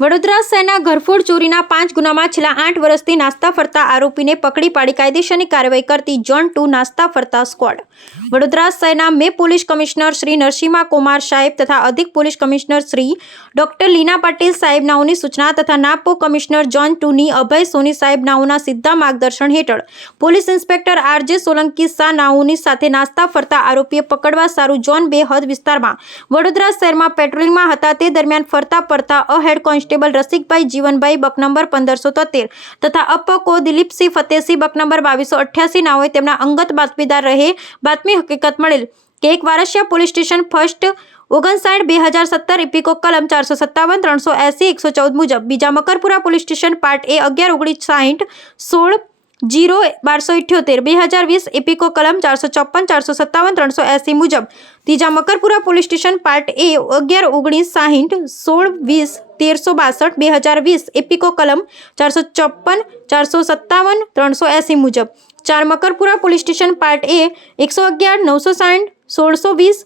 વડોદરા શહેરના ઘરફોડ ચોરીના પાંચ ગુનામાં છેલ્લા આઠ વર્ષથી નાસ્તા ફરતા આરોપીને પકડી પાડી કાયદેસરની કાર્યવાહી કરતી જોન ટુ નાસ્તા ફરતા સ્ક્વોડ વડોદરા શહેરના મે પોલીસ કમિશનર શ્રી નરસિંહા કુમાર સાહેબ તથા અધિક police commissioner Shri doctor Leena Patil સાહેબનાઓની સૂચના તથા નાપો કમિશનર જોન ટુની અભય સોની સાહેબનાઓના સીધા માર્ગદર્શન હેઠળ police inspector RJ Solanki Shah સાથે નાસ્તા ફરતા આરોપીએ પકડવા સારું જોન બે હદ વિસ્તારમાં વડોદરા શહેરમાં પેટ્રોલિંગમાં હતા તે દરમિયાન ફરતા ફરતા અહેડ હેડ કોન્સ્ટેબલ રસિકભાઈ જીવનભાઈ, બક નંબર પંદરસો તોતેર તથા અપકો દિલીપસિંહ ફતેહસિંહ, બક નંબર બાવીસો અઠ્યાસી નાઓએ તેમના અંગત બાતમીદાર રહે બાતમી હકીકત મળેલ કે એક વારસિયા પોલીસ સ્ટેશન ફર્સ્ટ ઓગણસાઠ બે હજાર સત્તર ઇપિકો કલમ ચારસો સત્તાવન ત્રણસો એસી એકસો ચૌદ મુજબ બીજા Makarpura police station part A અગિયાર ઓગણીસ સાહીઠ સોળ જીરો બારસો ઇઠ્યોતેર બે હજાર વીસ ઇપિકો કલમ ચારસો ચોપન ચારસો સત્તાવન ત્રણસો એસી મુજબ ત્રીજા Makarpura police station part A અગિયાર ઓગણીસ સાહીઠ સોળ વીસ તેરસો બાસઠ બે હજાર વીસ ઇપિકો કલમ ચારસો ચોપન ચારસો સત્તાવન ત્રણસો એસી મુજબ ચાર Makarpura police station part A એકસો અગિયાર નવસો સાઠ સોળસો વીસ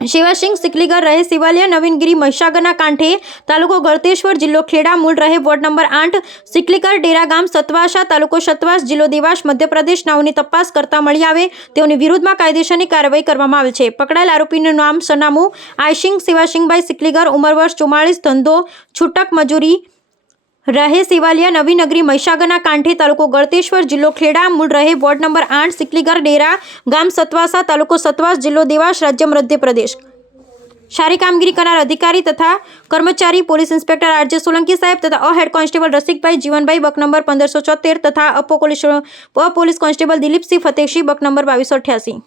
શિવાસિંહ સિકલીગર રહે શિવાલિયા, નવીનગીરી, મહીસાગરના કાંઠે. તાલુકો ગળતેશ્વર જિલ્લો ખેડા, મૂળ રહે વોર્ડ નંબર આઠ. સિકલીકર ડેરા ગામ, સતવાસા, તાલુકો સતવાસ, જિલ્લો દેવાસ, મધ્યપ્રદેશ નાઓની તપાસ કરતા મળી આવે. તેઓની વિરુદ્ધમાં કાયદેસરની કાર્યવાહી કરવામાં આવે છે. પકડાયેલ આરોપીનું નામ સરનામું આયસિંગ શિવાસિંહભાઈ સિકલીગર, ઉંમર વર્ષ ચુમ્માળીસ, ધંધો, છૂટક મજૂરી રહે સિવાલિયા નવી નગરી મહીસાગરના કાંઠે તાલુકો ગળતેશ્વર જિલ્લો ખેડા મૂળ રહે વોર્ડ નંબર આઠ સિકલીગર ડેરા ગામ સતવાસા તાલુકો સતવાસ જિલ્લો દેવાસ રાજ્ય મધ્યપ્રદેશ સારી કામગીરી કરનાર અધિકારી તથા કર્મચારી પોલીસ ઇન્સ્પેક્ટર આરજે સોલંકી સાહેબ તથા અ હેડ કોન્સ્ટેબલ રસિકભાઈ જીવનભાઈ બક નંબર પંદરસો ચોતેર તથા અપો પોલીસ અ પોલીસ કોન્સ્ટેબલ દિલીપસિંહ ફતેહસિંહ બક નંબર બાવીસો અઠ્યાસી